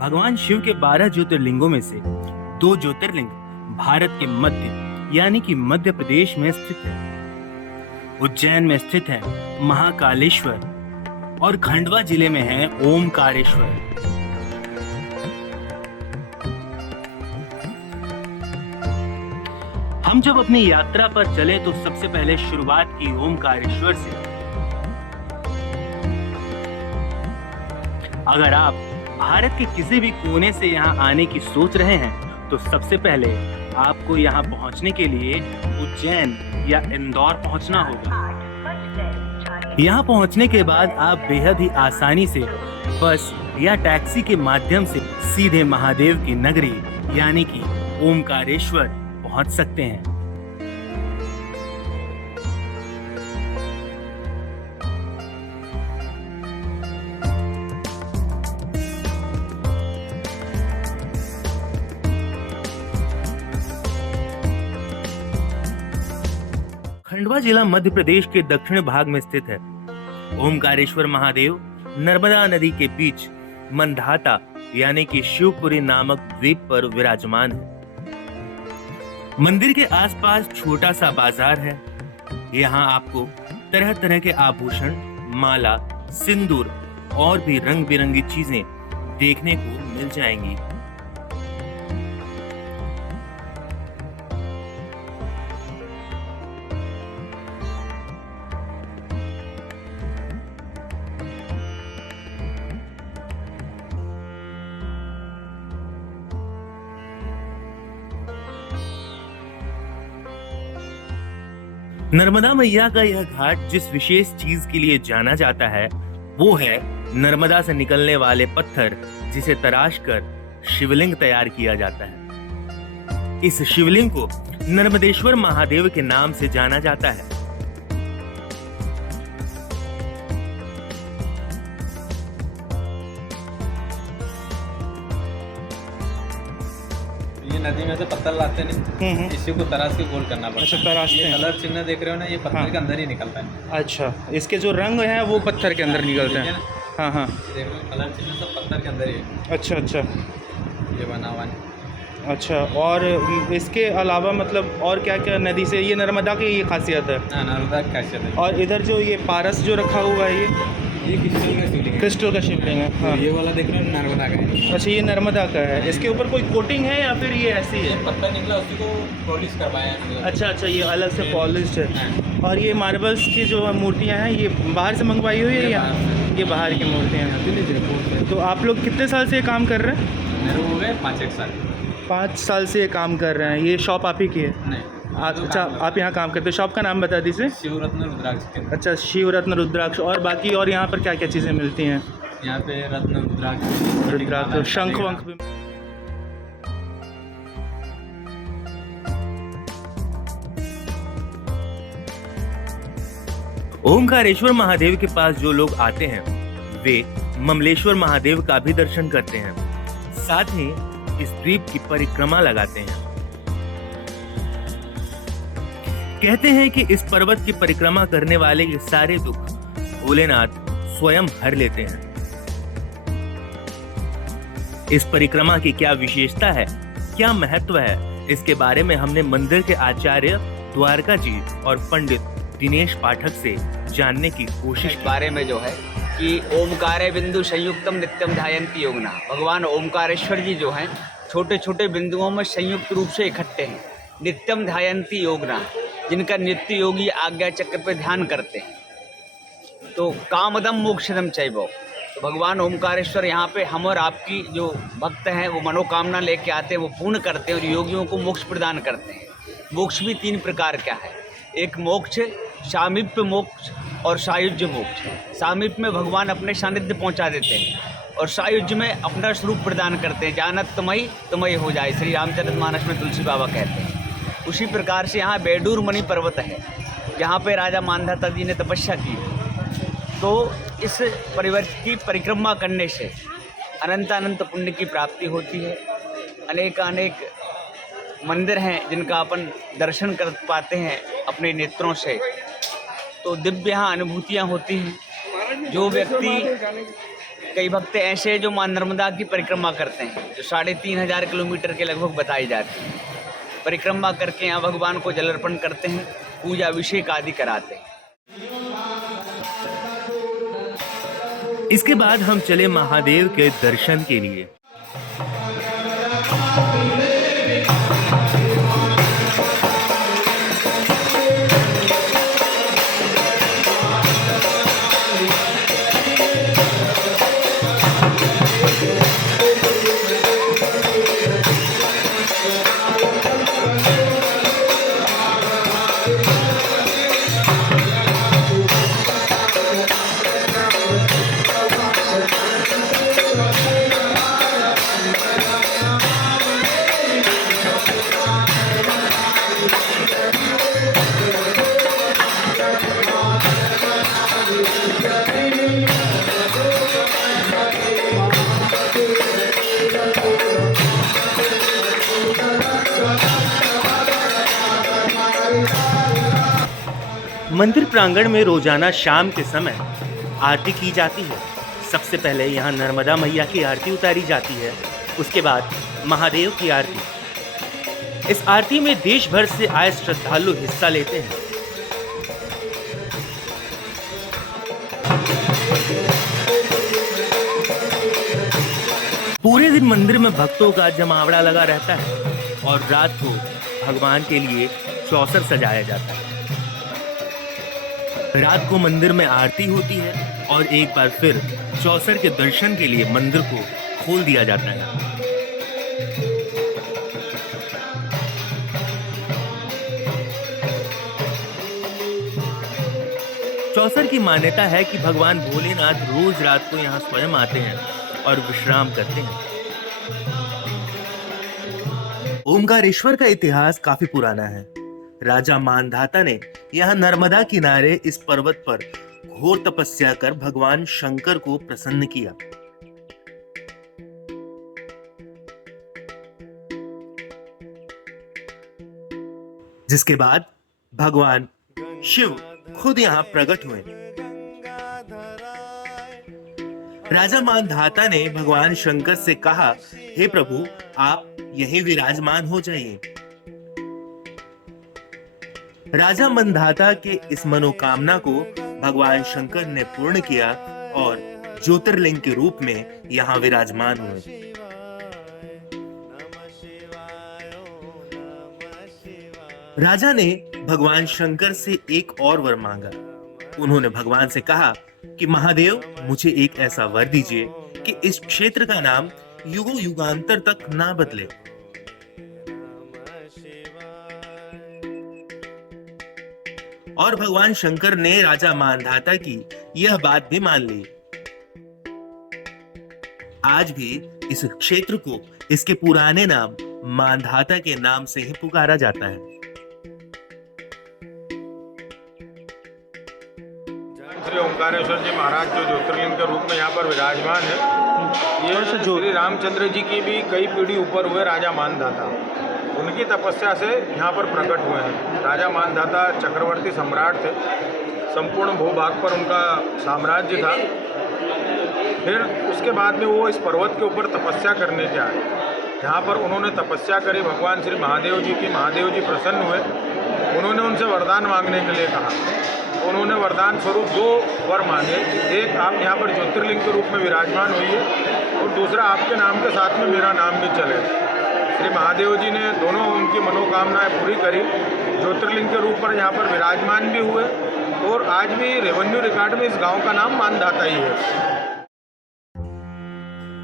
भगवान शिव के 12 ज्योतिर्लिंगों में से 2 ज्योतिर्लिंग भारत के मध्य यानी कि मध्य प्रदेश में स्थित है। उज्जैन में स्थित है महाकालेश्वर और खंडवा जिले में है ओमकारेश्वर। हम जब अपनी यात्रा पर चले तो सबसे पहले शुरुआत की ओमकारेश्वर से। अगर आप भारत के किसी भी कोने से यहाँ आने की सोच रहे हैं तो सबसे पहले आपको यहाँ पहुँचने के लिए उज्जैन या इंदौर पहुँचना होगा। यहाँ पहुँचने के बाद आप बेहद ही आसानी से बस या टैक्सी के माध्यम से सीधे महादेव की नगरी यानी कि ओमकारेश्वर पहुँच सकते हैं। खंडवा जिला मध्य प्रदेश के दक्षिण भाग में स्थित है। ओमकारेश्वर महादेव नर्मदा नदी के बीच मंधाता यानी कि शिवपुरी नामक द्वीप पर विराजमान है। मंदिर के आसपास छोटा सा बाजार है। यहाँ आपको तरह तरह के आभूषण, माला, सिंदूर और भी रंग बिरंगी चीजें देखने को मिल जाएंगी। नर्मदा मैया का यह घाट जिस विशेष चीज के लिए जाना जाता है वो है नर्मदा से निकलने वाले पत्थर, जिसे तराश कर शिवलिंग तैयार किया जाता है। इस शिवलिंग को नर्मदेश्वर महादेव के नाम से जाना जाता है। ये नदी में से पत्थर लाते नहीं, इसी को तराश के गोल करना पड़ता है। अच्छा, तराशते हैं। कलर चिन्ह देख रहे हो ना, ये पत्थर के अंदर ही निकलता है। अच्छा, इसके जो रंग है वो पत्थर के अंदर निकलते हैं। हाँ हाँ, देख रहे हो, कलर चिन्ह सब पत्थर के अंदर ही है। अच्छा अच्छा ये बना हुआ है। अच्छा। और इसके अलावा मतलब और क्या क्या नदी से, ये नर्मदा की ये खासियत है। हाँ, नर्मदा की खासियत है। और इधर जो ये पारस जो रखा हुआ है ये क्रिस्टल का शिवलिंग है। क्रिस्टल का शिवलिंग है। हाँ, ये वाला देख रहे हो, नर्मदा का है। अच्छा, ये नर्मदा का है। इसके ऊपर कोई कोटिंग है या फिर ये ऐसी ये है? पत्थर निकला, उसी को पॉलिश करवाया है। अच्छा अच्छा, ये अलग से पॉलिश है। हाँ। और ये मार्बल्स की जो मूर्तियाँ हैं ये बाहर से मंगवाई हुई है या ये बाहर की मूर्तियाँ हैं? तो आप लोग कितने साल से ये काम कर रहे हैं? मेरे हो गए 5-1 साल। 5 साल से ये काम कर रहे हैं। ये शॉप आप ही की है? नहीं, अच्छा, आप यहाँ काम करते हो। शॉप का नाम बता दीजिए। शिवरत्न रुद्राक्ष केंद्र। अच्छा, शिवरत्न रुद्राक्ष। और बाकी और यहाँ पर क्या क्या चीज़ें मिलती हैं? यहाँ पे रत्न रुद्राक्ष, रुद्राक्ष, शंख वंख भी। ओमकारेश्वर महादेव के पास जो लोग आते हैं वे ममलेश्वर महादेव का भी दर्शन करते हैं, साथ ही इस द्वीप की परिक्रमा लगाते हैं। कहते हैं कि इस पर्वत की परिक्रमा करने वाले के सारे दुख भोलेनाथ स्वयं हर लेते हैं। इस परिक्रमा की क्या विशेषता है, क्या महत्व है, इसके बारे में हमने मंदिर के आचार्य द्वारका जी और पंडित दिनेश पाठक से जानने की कोशिश की। बारे में जो है कि ओमकारे बिंदु संयुक्तम नित्यम ध्यायन्ति योगिना, भगवान ओमकारेश्वर जी जो हैं छोटे छोटे बिंदुओं में संयुक्त रूप से इकट्ठे हैं। नित्यम ध्यायन्ति योगिना, जिनका नित्य योगी आज्ञा चक्र पे ध्यान करते हैं। तो कामदम मोक्षदम चैव, तो भगवान ओमकारेश्वर यहाँ पे हम और आपकी जो भक्त हैं वो मनोकामना लेके आते हैं, वो पूर्ण करते हैं और योगियों को मोक्ष प्रदान करते हैं। मोक्ष भी 3 प्रकार का है। एक मोक्ष सामीप्य मोक्ष और सायुज्य मोक्ष। सामीप्य में भगवान अपने सानिध्य पहुँचा देते हैं और सायुज्य में अपना स्वरूप प्रदान करते हैं। जानत तुम्हें हो जाए, श्री रामचरितमानस में तुलसी बाबा कहते हैं। उसी प्रकार से यहाँ बेडूर मणि पर्वत है, जहाँ पे राजा मानधाता जी ने तपस्या की। तो इस परिवर्त की परिक्रमा करने से अनंत अनंत पुण्य की प्राप्ति होती है। अनेक मंदिर हैं जिनका अपन दर्शन कर पाते हैं अपने नेत्रों से, तो दिव्य यहाँ अनुभूतियाँ होती हैं। जो व्यक्ति कई भक्त ऐसे हैं जो माँ नर्मदा की परिक्रमा करते हैं, जो 3500 किलोमीटर के लगभग बताई जाती है। परिक्रमा करके यहाँ भगवान को जल अर्पण करते हैं, पूजा अभिषेक आदि कराते हैं। इसके बाद हम चले महादेव के दर्शन के लिए। मंदिर प्रांगण में रोजाना शाम के समय आरती की जाती है। सबसे पहले यहाँ नर्मदा मैया की आरती उतारी जाती है, उसके बाद महादेव की आरती। इस आरती में देश भर से आए श्रद्धालु हिस्सा लेते हैं। पूरे दिन मंदिर में भक्तों का जमावड़ा लगा रहता है और रात को भगवान के लिए चौसर सजाया जाता है। रात को मंदिर में आरती होती है और एक बार फिर चौसर के दर्शन के लिए मंदिर को खोल दिया जाता है। चौसर की मान्यता है कि भगवान भोलेनाथ रोज रात को यहाँ स्वयं आते हैं और विश्राम करते हैं। ओमकारेश्वर का इतिहास काफी पुराना है। राजा मानधाता ने यहाँ नर्मदा किनारे इस पर्वत पर घोर तपस्या कर भगवान शंकर को प्रसन्न किया। जिसके बाद भगवान शिव खुद यहाँ प्रकट हुए। राजा मानधाता ने भगवान शंकर से कहा, हे प्रभु, आप यहीं विराजमान हो जाइए। राजा मानधाता के इस मनोकामना को भगवान शंकर ने पूर्ण किया और ज्योतिर्लिंग के रूप में यहाँ विराजमान हुए। राजा ने भगवान शंकर से एक और वर मांगा। उन्होंने भगवान से कहा कि महादेव, मुझे एक ऐसा वर दीजिए कि इस क्षेत्र का नाम युगों युगांतर तक ना बदले। और भगवान शंकर ने राजा मानधाता की यह बात भी मान ली। आज भी इस क्षेत्र को इसके पुराने नाम मानधाता के नाम से ही पुकारा जाता है। श्री ओंकारेश्वर जी महाराज जो ज्योतिर्लिंग के रूप में यहाँ पर विराजमान है, ये श्री रामचंद्र जी की भी कई पीढ़ी ऊपर हुए राजा मानधाता, उनकी तपस्या से यहाँ पर प्रकट हुए हैं। राजा मानधाता चक्रवर्ती सम्राट थे, संपूर्ण भूभाग पर उनका साम्राज्य था। फिर उसके बाद में वो इस पर्वत के ऊपर तपस्या करने के आए। यहाँ पर उन्होंने तपस्या करी, भगवान श्री महादेव जी की। महादेव जी प्रसन्न हुए, उन्होंने उनसे वरदान मांगने के लिए कहा। उन्होंने वरदान स्वरूप 2 वर मांगे। एक, आप यहाँ पर ज्योतिर्लिंग के रूप में विराजमान होइए, और दूसरा, आपके नाम के साथ में मेरा नाम भी चले। श्री महादेव जी ने दोनों उनकी मनोकामनाएं पूरी करी, ज्योतिर्लिंग के रूप पर यहाँ पर विराजमान भी हुए, और आज भी रेवेन्यू रिकॉर्ड में इस गांव का नाम मानधाता ही है।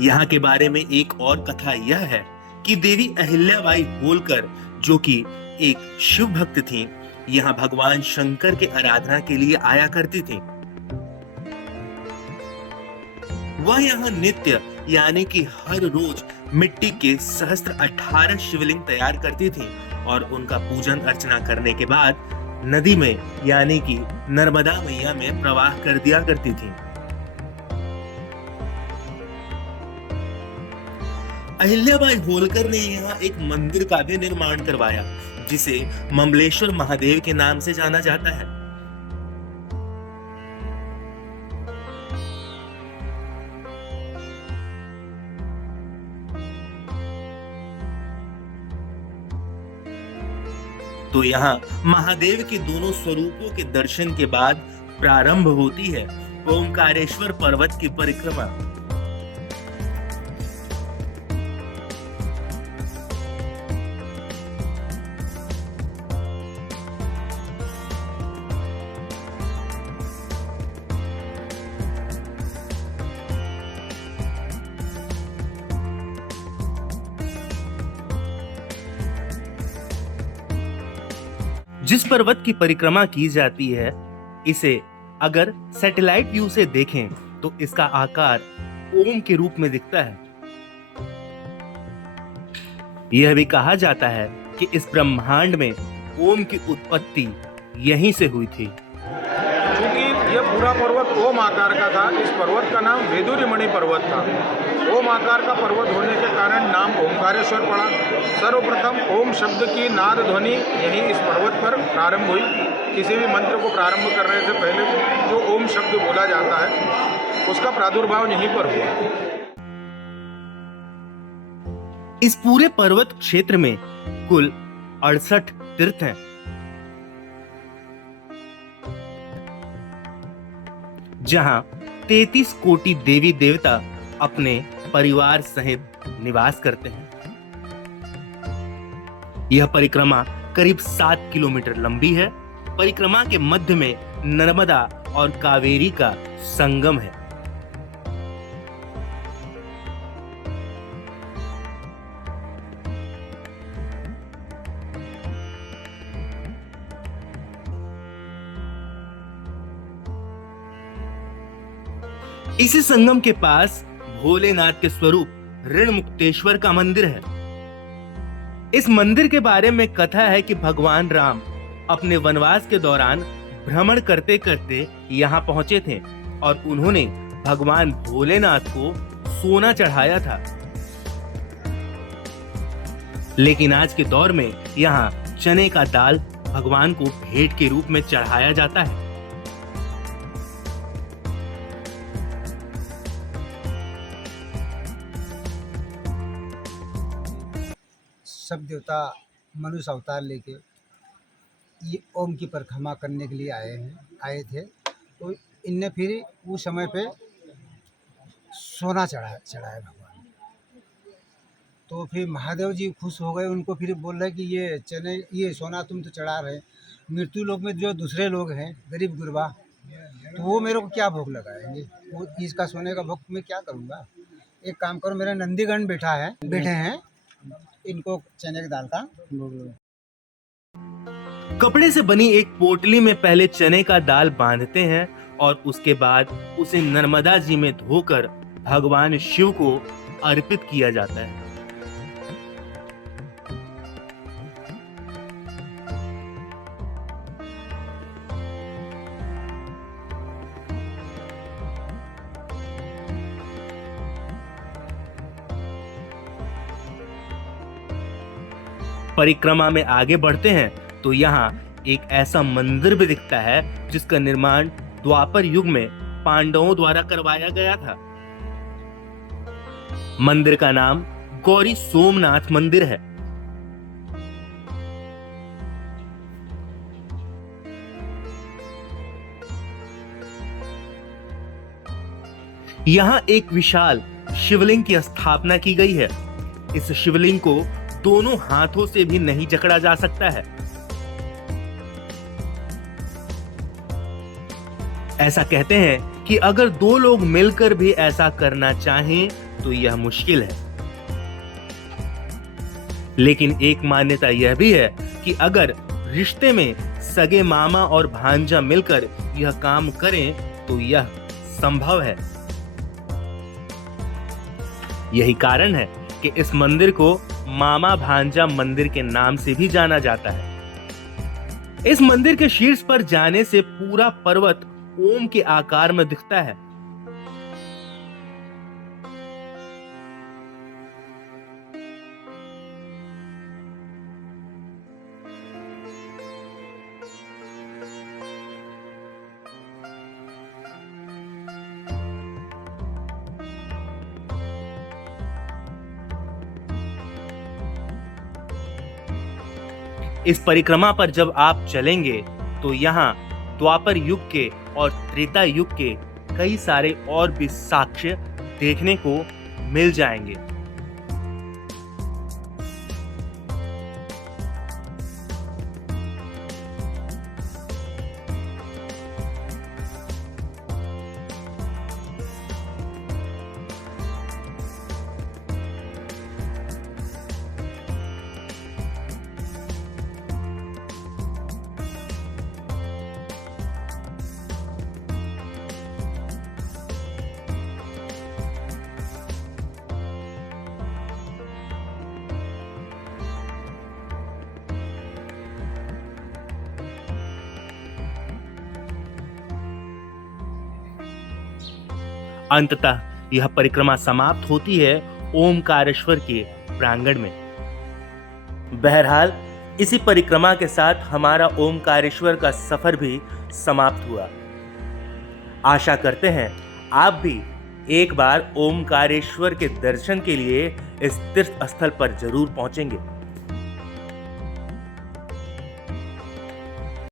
यहाँ के बारे में एक और कथा यह है कि देवी अहिल्याबाई होलकर, जो कि एक शिव भक्त थी, यहाँ भगवान शंकर के आराधना के लिए आया करती थी। वह यहाँ नित्य यानी कि हर रोज मिट्टी के सहस्त्र 18 शिवलिंग तैयार करती थी और उनका पूजन अर्चना करने के बाद नदी में यानी कि नर्मदा मैया में प्रवाह कर दिया करती थी। अहिल्याबाई होलकर ने यहाँ एक मंदिर का भी निर्माण करवाया, जिसे ममलेश्वर महादेव के नाम से जाना जाता है। तो यहाँ महादेव के दोनों स्वरूपों के दर्शन के बाद प्रारंभ होती है ओमकारेश्वर पर्वत की परिक्रमा। जिस पर्वत की परिक्रमा की जाती है, इसे अगर सैटेलाइट व्यू से देखें तो इसका आकार ओम के रूप में दिखता है। यह भी कहा जाता है कि इस ब्रह्मांड में ओम की उत्पत्ति यहीं से हुई थी। क्योंकि यह पूरा पर्वत ओम आकार का था, इस पर्वत का नाम वेदुरिमणि पर्वत था। ओम आकार का पर्वत होने के कारण नाम ओमकारेश्वर पड़ा। सर्वप्रथम ओम शब्द की नाद ध्वनि यहीं इस पर्वत पर प्रारंभ हुई। किसी भी मंत्र को प्रारंभ करने से पहले जो ओम शब्द बोला जाता है, उसका प्रादुर्भाव यहीं पर हुआ। इस पूरे पर्वत क्षेत्र में कुल 68 तीर्थ हैं। जहां 33 कोटि देवी देवता अपने परिवार सहित निवास करते हैं। यह परिक्रमा करीब 7 किलोमीटर लंबी है। परिक्रमा के मध्य में नर्मदा और कावेरी का संगम है। इसी संगम के पास भोलेनाथ के स्वरूप ऋणमुक्तेश्वर का मंदिर है। इस मंदिर के बारे में कथा है कि भगवान राम अपने वनवास के दौरान भ्रमण करते करते यहाँ पहुंचे थे और उन्होंने भगवान भोलेनाथ को सोना चढ़ाया था। लेकिन आज के दौर में यहाँ चने का दाल भगवान को भेंट के रूप में चढ़ाया जाता है। सब देवता मनुष्य अवतार लेके ये ओम की परिक्रमा करने के लिए आए थे। तो इनने फिर उस समय पे सोना चढ़ाया भगवान। तो फिर महादेव जी खुश हो गए, उनको फिर बोल रहे कि ये सोना तुम तो चढ़ा रहे, मृत्यु लोक में जो दूसरे लोग हैं गरीब गुरबा, तो वो मेरे को क्या भोग लगाएंगे, वो इसका सोने का भोग मैं क्या करूँगा। एक काम करो, मेरा नंदीगण बैठे हैं, इनको चने की दाल का कपड़े से बनी एक पोटली में पहले चने का दाल बांधते हैं और उसके बाद उसे नर्मदा जी में धोकर भगवान शिव को अर्पित किया जाता है। परिक्रमा में आगे बढ़ते हैं तो यहाँ एक ऐसा मंदिर भी दिखता है जिसका निर्माण द्वापर युग में पांडवों द्वारा करवाया गया था। मंदिर का नाम गौरी सोमनाथ मंदिर है। यहाँ एक विशाल शिवलिंग की स्थापना की गई है। इस शिवलिंग को दोनों हाथों से भी नहीं जकड़ा जा सकता है। ऐसा कहते हैं कि अगर दो लोग मिलकर भी ऐसा करना चाहें तो यह मुश्किल है। लेकिन एक मान्यता यह भी है कि अगर रिश्ते में सगे मामा और भांजा मिलकर यह काम करें तो यह संभव है। यही कारण है कि इस मंदिर को मामा भांजा मंदिर के नाम से भी जाना जाता है। इस मंदिर के शीर्ष पर जाने से पूरा पर्वत ओम के आकार में दिखता है। इस परिक्रमा पर जब आप चलेंगे तो यहाँ द्वापर युग के और त्रेता युग के कई सारे और भी साक्ष्य देखने को मिल जाएंगे। अंततः यह परिक्रमा समाप्त होती है ओमकारेश्वर के प्रांगण में। बहरहाल इसी परिक्रमा के साथ हमारा ओमकारेश्वर का सफर भी समाप्त हुआ। आशा करते हैं आप भी एक बार ओमकारेश्वर के दर्शन के लिए इस तीर्थ स्थल पर जरूर पहुंचेंगे।